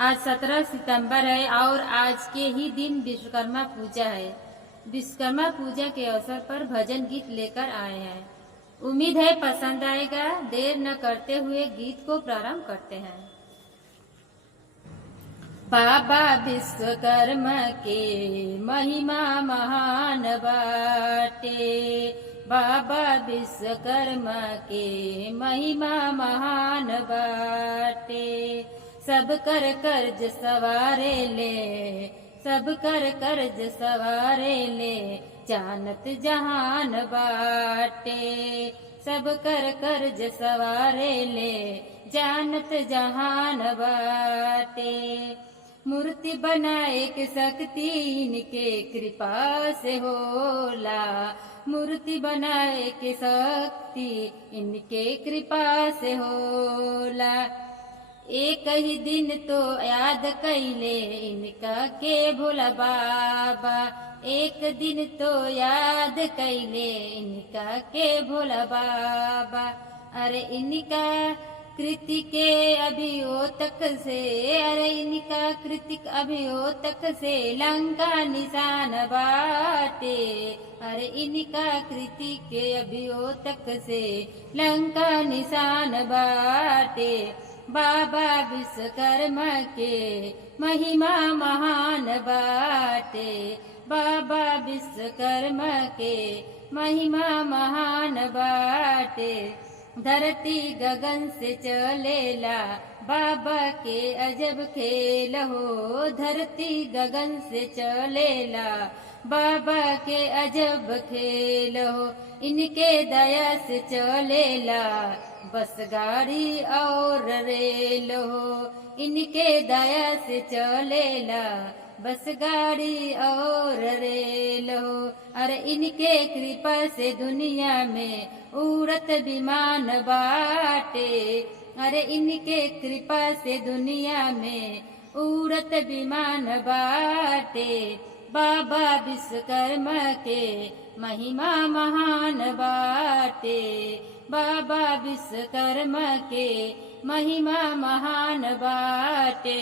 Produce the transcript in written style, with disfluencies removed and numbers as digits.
आज 17 सितंबर है और आज के ही दिन विश्वकर्मा पूजा है। विश्वकर्मा पूजा के अवसर पर भजन गीत लेकर आए हैं। उम्मीद है पसंद आएगा। देर न करते हुए गीत को प्रारंभ करते हैं। बाबा विश्वकर्मा के महिमा महान बाटे। बाबा विश्वकर्मा के महिमा महान बाटे। सब कर कर्ज सवारे ले, सब कर कर्ज सवारे ले, जानत जहान बाटे। सब कर कर्ज सवारे ले, जानत जहान बाटे। मूर्ति बनाए के शक्ति इनके कृपा से होला। मूर्ति बनाए के शक्ति इनके कृपा से होला। एक ही दिन तो याद कैले इनका के भोला बाबा। एक दिन तो याद कैले इनका के भोला बाबा। अरे इनका कृति के अभियो तक से, अरे इनका कृतिक अभियो तक से लंका निशान बाटे। अरे इनका कृति के अभियो तक से लंका निशान बाटे। बाबा विश्वकर्मा के महिमा महान बाटे। बाबा विश्वकर्मा के महिमा महान बाटे। धरती गगन से चलेला बाबा के अजब खेल हो। धरती गगन से चलेला बाबा के अजब खेल हो। इनके दया से चलेला बस गाड़ी और रेल हो। इनके दया से चलेला बस गाड़ी और रेल हो। अरे इनके कृपा से दुनिया में उड़त विमान बाटे। अरे इनके कृपा से दुनिया में उड़त विमान बाटे। बाबा विश्वकर्मा के महिमा महान बाटे। बाबा विश्वकर्मा के महिमा महान बाटे।